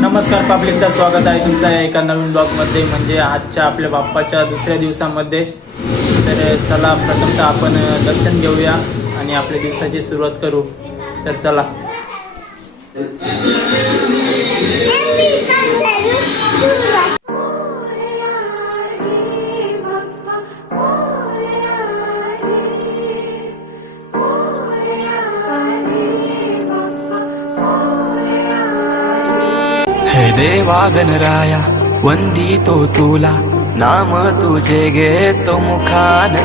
नमस्कार पब्लिकचं स्वागत आहे तुमच्या एका नवीन ब्लॉगमध्ये, म्हणजे आजच्या आपल्या बाप्पाच्या दुसऱ्या दिवसामध्ये. तर चला प्रथमतः आपण दर्शन घेऊया आणि आपल्या दिवसाची सुरुवात करू. तर चला. हे देवा गणराया वंदितो तुला, नाम तुझे घेतो मुखान.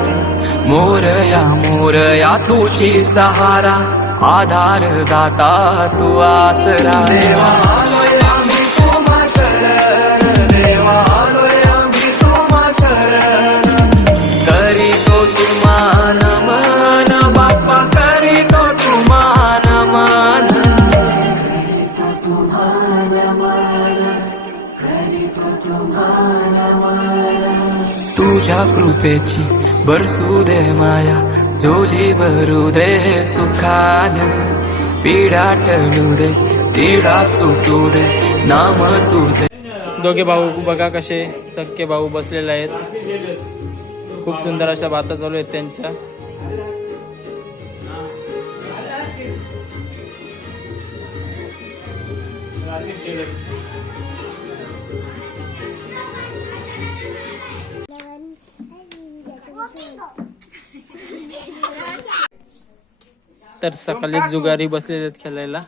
मोरया तुझी सहारा, आधार दाता तू आसरा. देवा आलोय आम्ही तुम्हा शरण, देवा आलोय आम्ही तुम्हा शरण. करीतो तुम्हा नमन बाप्पा, करीतो तुम्हा नमन. तुझ्या कृपेची बरसू दे माया, झोली भरू दे सुखान. पीडा टळू दे, तिडा सुटू दे, नाम तुझे. दोघे भाऊ बघा कसे सख्खे भाऊ बसलेले आहेत. खूप सुंदर अशा बाता चालू आहेत त्यांच्या. तर सकाळी जुगारी बसलेले आहेत खेळायला.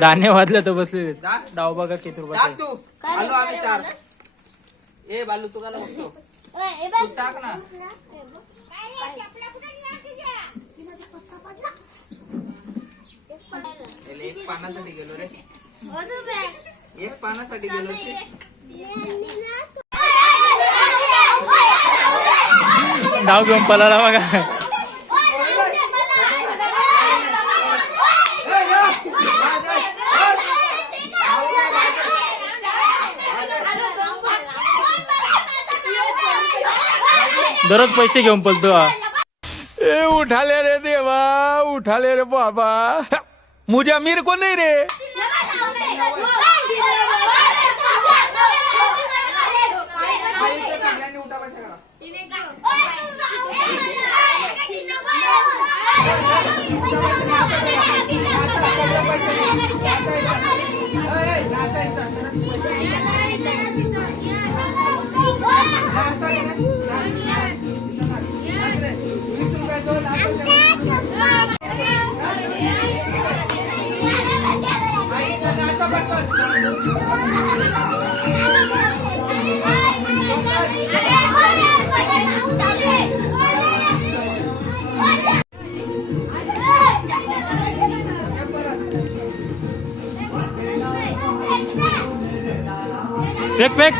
दाणे वाजले तर बसलेले आहेत. डाव बघा किती रुपये. आलो आम्ही चार. ए बालू तू काला बघतो, तू टाक ना. एक पानासाठी गेलो रे, एक पानासाठी गेलो रे. डाव घेऊन पळाला बघा. दररोज पैसे घेऊन पळतो हा. ए उठाले रे देवा, उठाले रे बाबा. मुझे अमीर को नहीं रे. उठा कशा करा. Fake fake.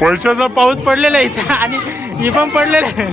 पैशाचा पाऊस पडलेला आहे इथे आणि ही पण पडलेला आहे.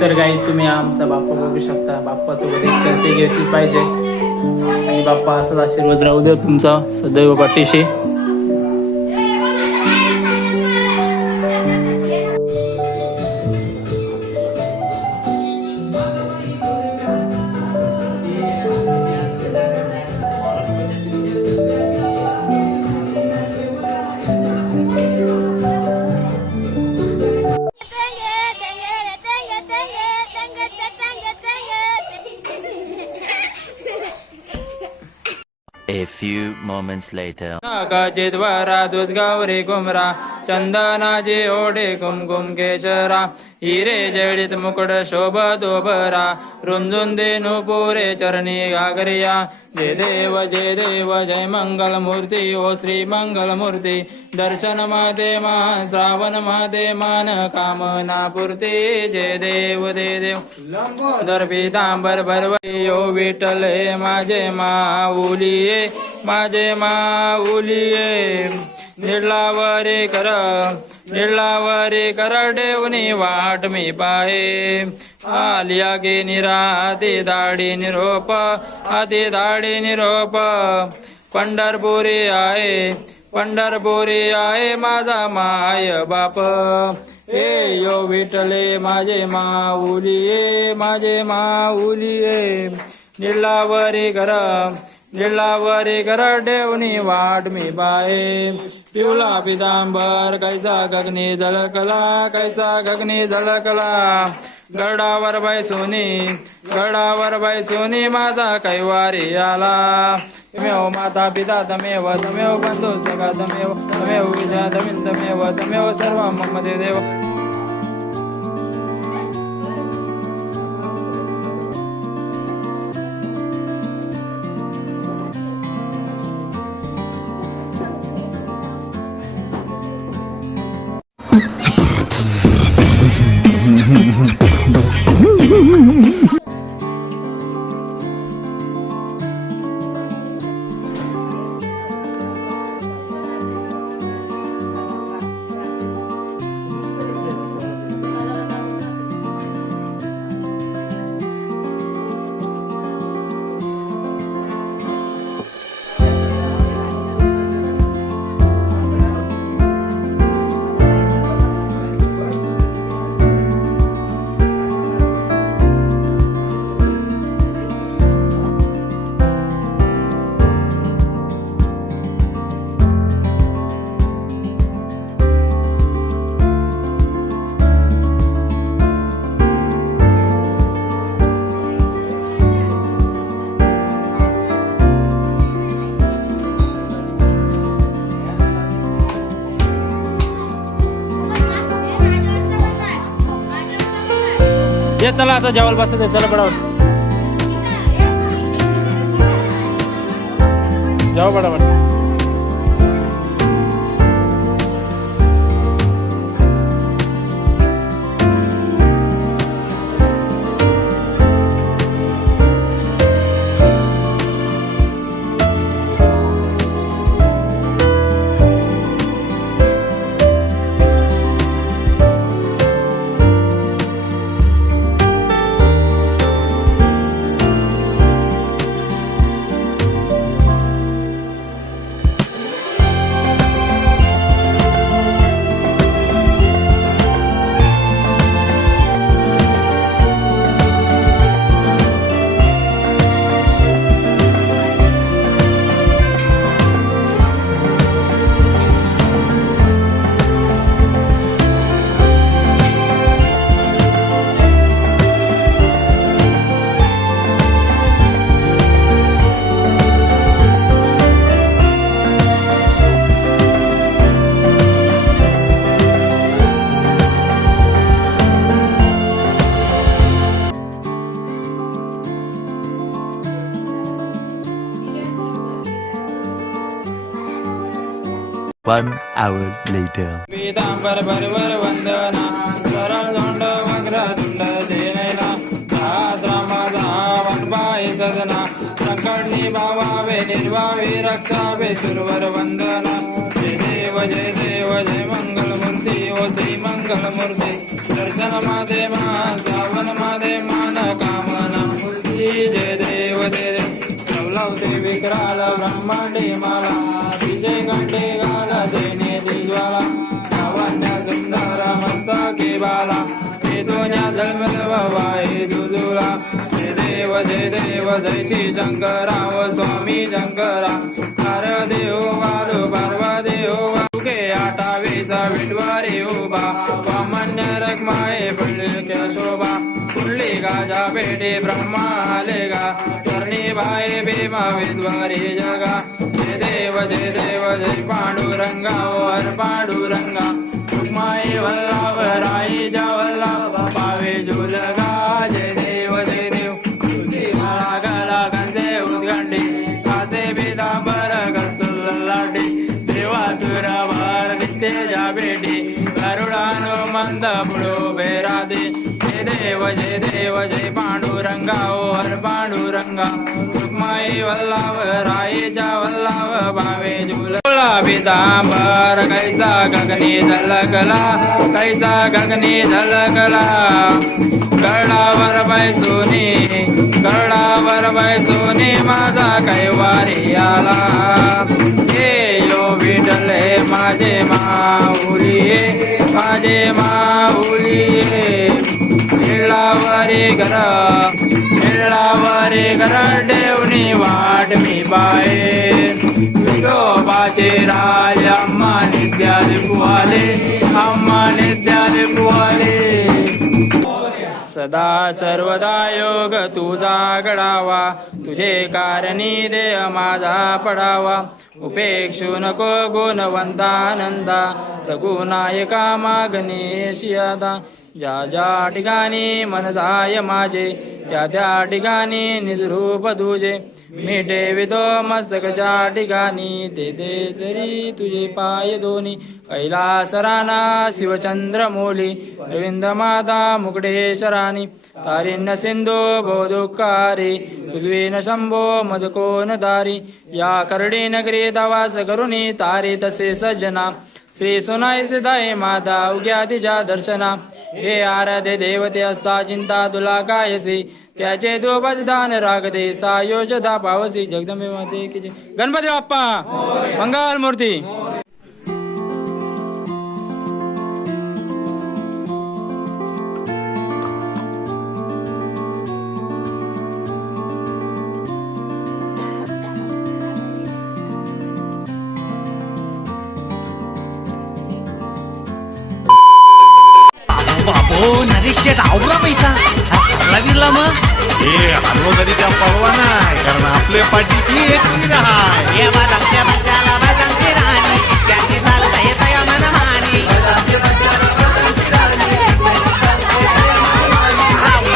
तर काही तुम्ही आमचा बाप्पा बघू शकता. बाप्पासोबत एक सेल्फी घेतली पाहिजे आणि बाप्पा असाच आशीर्वाद राहू दे तुमचा सदैव पाठीशी. A few moments later. नागाचे द्वारा दूध गौरी कुमरा चंदनाचे ओढे कुमकुम केशरा हिरे जडित मुकुट शोभतो भरा रुंजून देनु पुरे चरणी गागरिया जय देव जय मंगल मूर्ती ओ श्री मंगल मूर्ती दर्शन माते मान श्रावण माते मान कामना पूर्ती जय देव दर्पितांबर भरवई ओ विठ्ठल हे माझे माऊलिये माझे माऊलिये निर्लावरे कर देवनी वाट मी पाहे आलिया गे निराती दाढी निरोप पंढरपुरी आहे माझा माय बाप हे यो विठ्ठले माझे माऊलिये निर्लावरी कर देवनी वाट मी बाहे पिवला पितांबर कैसा गगनी झळकला गडावर बाई सोनी माझा कैवारी आला तमेव माता पिता तमेव बंधू सखा तमेव विजय तमेव सर्व मम देव ये चला आता जेवायला बसायचं चला बडावट जाऊ बडावट One hour later. पीतांबर भरवर वंदना सरळ धोंड वग्र धुंड देनेला माझा वनबाई सजना संकटनी भावावे निर्वावे रक्षावे सुरवर वंदना जय देव जय मंगल मूर्ती ओ श्री मंगल मूर्ती दर्शन मादे मान श्रावण मादे मान कामना मूर्ती जय देव नवलवते विक्राल ब्रह्मांडी माला विजय कंठे गाला देणे ज्वाला लावण्य सुंदर मस्तके बाला हे दोन्या जन्मदव वाई दुजुला जय देव जय श्री शंकरा व स्वामी शंकरा हर देव बालू पार्वा देव तुके 8 विठवारी उभा वामन्य रक्म रुक्माई पुण्य शोभा पुंडली गाजा पेटे ब्रह्मा आलेगा चरणी बाई भीमा विद्वारी जगा जय देव जय पांडुरंगा वर पांडुरंगा रुक्माई वल्लभ राईजा वल्लभ पावे जुलगा जय देव तुझी मला गला गंजे उद्गंडी कासे बिदांबर कसुल्लाडी देवासुर भार नित्य बेटी करुणानु मंद पुढो बेरादे जय देव जय पांडुरंगा ओर पांडुरंगा रुक्माई वल्लभ राईचा वल्लभ भावे झुलला बिदांबर कैसा गगनी झलकला कैसा गगनी झलकला गडावर बैसोनी माझा कैवारी आला हे यो विठले माझे माऊली मिळावरे घर देवनी वाट मी बाहेर विठोबाचे राज अम्मा नित्याले पुवाले सदा सर्वदा योग तुझा घडावा तुझे कारणी देह माझा पडावा उपेक्षू नको गुणवंतानंदा रघुनायका मागणे शियादा ज्या ज्या ठिकाणी मन जाय माझे त्या त्या ठिकाणी निजरूप तुझे मिटे विदो मस्तकच्या ठिकाणी ते सरी तुझे पाय दोन्ही कैलासराना शिवचंद्र मोली रविंद माता मुकुटेश्वरानी तारिण्य सिंधू भवदुःखारी तुझवेन शंभो मदकोन दारी या करडी नगरी दावास करुणी तारी तसे सज्जना श्री सोनाई सिद्धाय माता उग्या तिच्या दर्शना हे आराधे देवते असा चिंता तुला कायसी त्याचे दोबज दान रागदे सायोजदा पावसी जगदंबे माते की जय. गणपती बाप्पा मंगल मूर्ती. बाबो नरेश आवरा पैसा विरला मग हलवो तरी त्या परवा नाही कारण आपल्या पाठीची एक वीर आहे आमच्या बच्चाला बजांची राणी त्याची चालता येत या मनमानी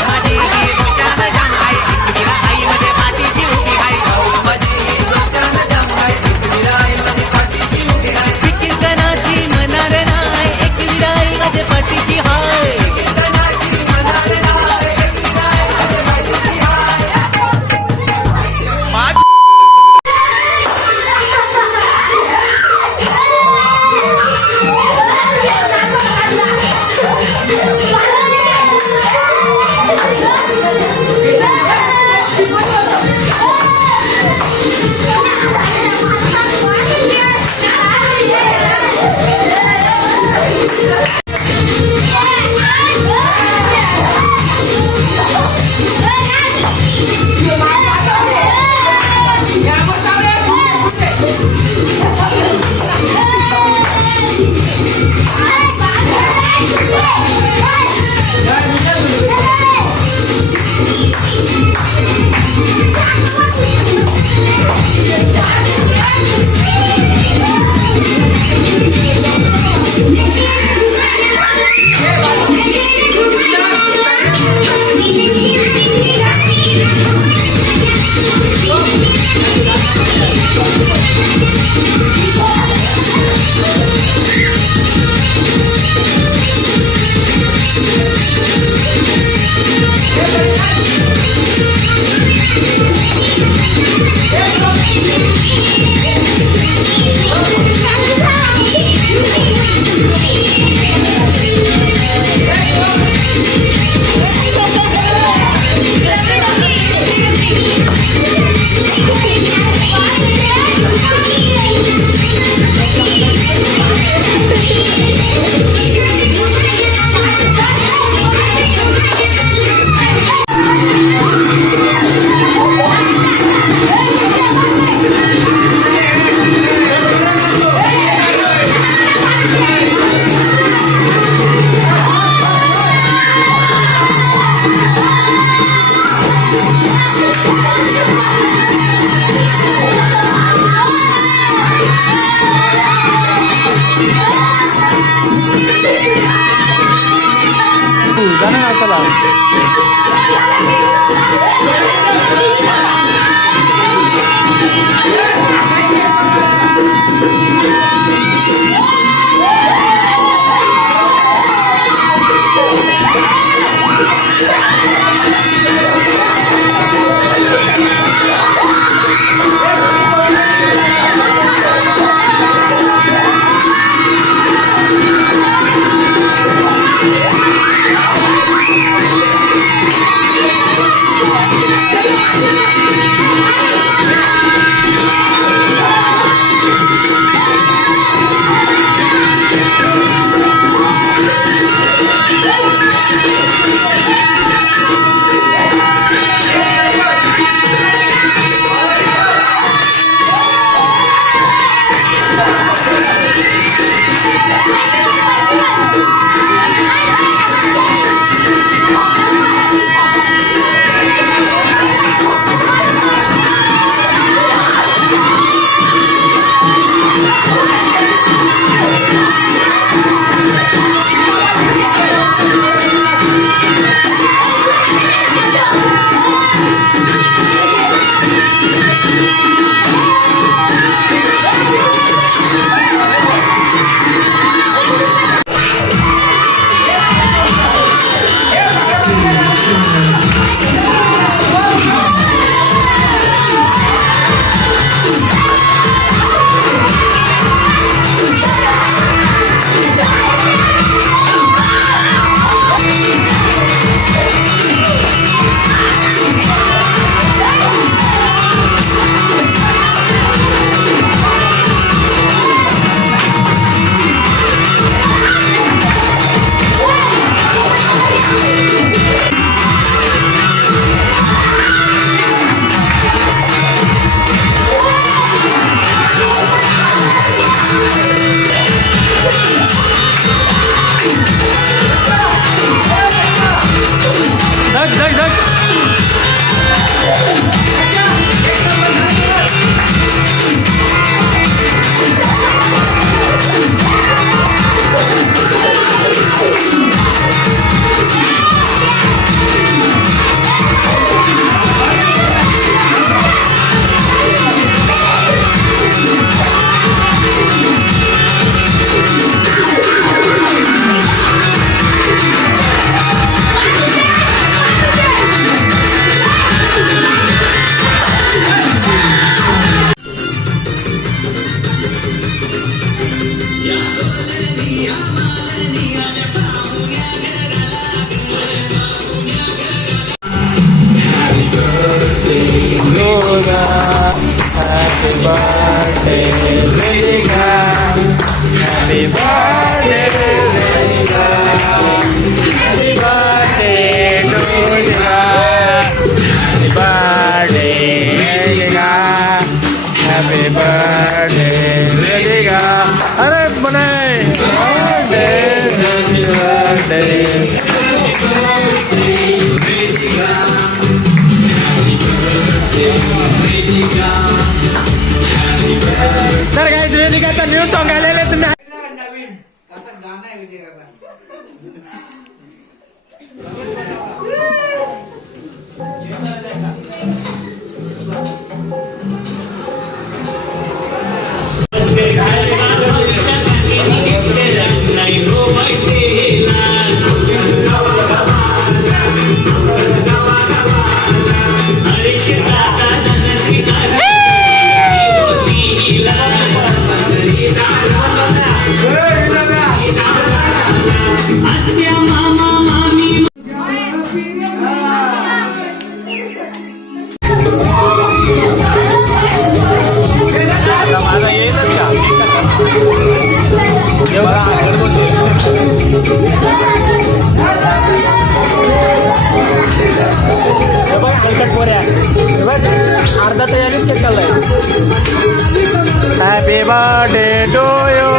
माझी दोषान जाम आहे आई मध्ये पाठीची उभी आहे कीर्तनाची मनार नाही एक विराई मध्ये पाठीची हाय जाना ना चला. तर काही वेदिकाचा न्यू सॉन्ग आलेले तुम्ही नवीन असं गाणं आहे विजय अर्धा तयारीच केक चाललाय. Happy birthday to you.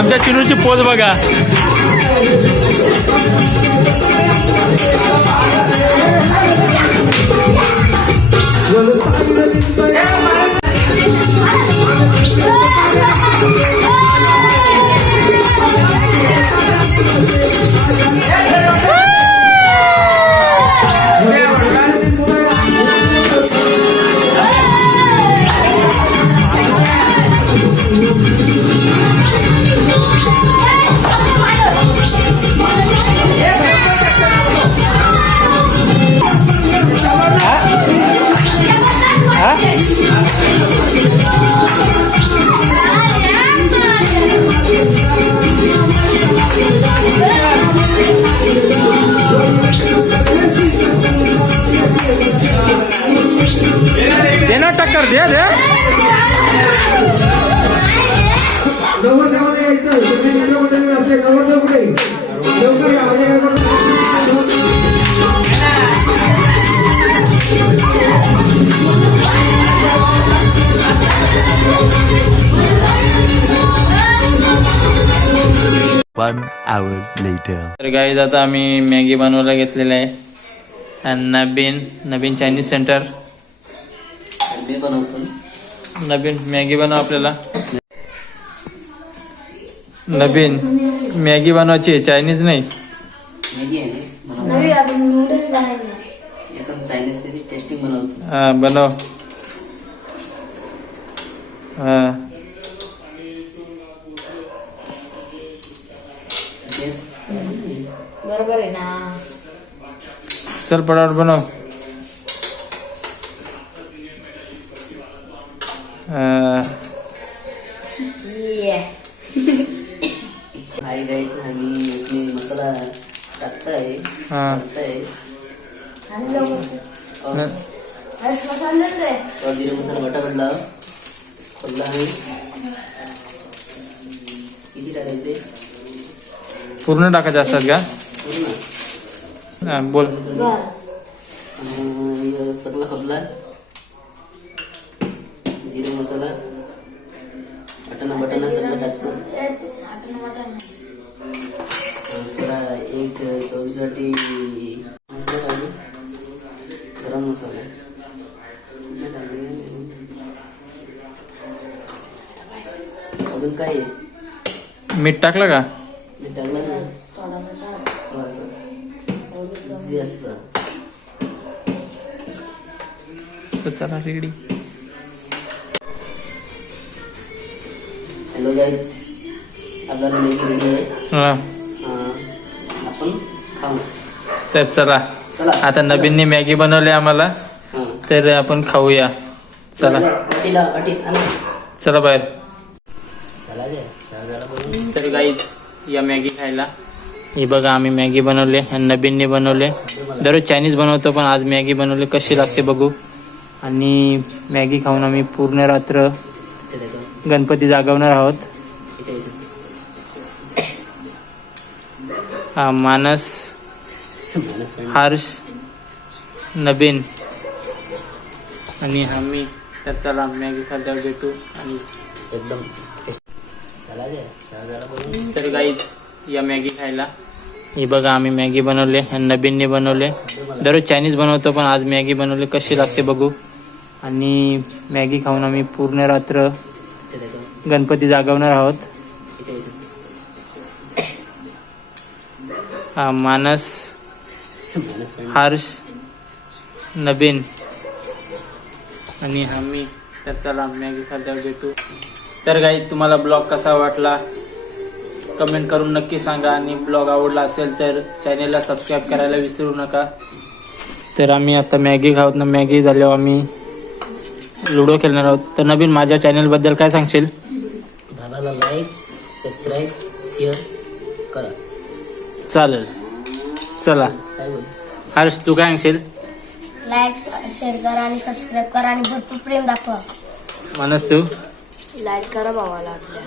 आमच्या चिनूची पोज बघा. दे ना टक्कर दे दे. One hour later. तर गाईज आता आम्ही मॅगी बनवायला घेतलेलं आहे. आणि नवीन चायनीज सेंटर. नवीन मॅगी बनव आपल्याला. नवीन मॅगी बनवायची चायनीज नाही. हा बनव. हा बरोबर आहे ना. चल पटापट बनव. आई गायचं आणि मसाला टाकताय. जिरे मसाला बटाबटला खोलला आहे. किती टाकायचे? पूर्ण टाकायचे असतात का? पूर्ण. हा बोल. सगळं खोलला. जिरे मसाला बटाणा सगळं टाकतो. थोडा एक चवीसाठी मसाला टाकू. गरम मसाला अजून काय आहे? मीठ टाकलं का? मीठ टाकलं ना थोडंसं इझी असतं. तर चला रेडी. हॅलो गाईज, आपल्याला मॅगी रेडी आहे. हा आपण खाऊ. तर चला चला आता नवीनने मॅगी बनवली आम्हाला. हां तर आपण खाऊया. चला वाटी आणा. चला बाहेर. चला दे जरा बघू. तर गाईज या मॅगी खायला. ही बघा आम्ही मॅगी बनवले आणि नवीनने बनवले. दररोज चायनीज बनवतो पण आज मॅगी बनवले. कशी लागते बघू. आणि मॅगी खाऊन आम्ही पूर्ण रात्र ते देखो गणपती जागवणार आहोत. इथे हा मानस, हर्ष, नवीन आणि आम्ही. तर चला मॅगी खाल्ल्यावर भेटू. आणि एकदम चला दे जरा बघू. तर गाईज या मॅगी खायला. ही बघा आम्ही मॅगी बनवले आणि नवीनने बनवले. दररोज चायनीज बनवतो पण आज मॅगी बनवले. कशी लागते बघू. आणि मॅगी खाऊन आम्ही पूर्ण रात्र ते देखो गणपती जागवणार आहोत. इथे हा मानस, हर्ष, नवीन आणि आम्ही. तर चला मॅगी खाल्ल्यावर भेटू. तर गाई तुम्हाला ब्लॉग कसा वाटला कमेंट करून नक्की सांगा. आणि ब्लॉग आवडला असेल तर चॅनेलला सबस्क्राईब करायला विसरू नका. तर आम्ही आता मॅगी खाऊत ना. मॅगी झाल्यावर आम्ही लुडो खेळणार आहोत. तर नवीन माझ्या चॅनलबद्दल काय सांगशील? भावाला लाईक सबस्क्राईब शेअर करा. चालेल. चला काय बोल. हर्ष तू काय सांगशील? लाईक शेअर करा आणि सबस्क्राईब करा आणि भरपूर प्रेम दाखवा. मानस तू? लाईक करा भावाला आपल्या.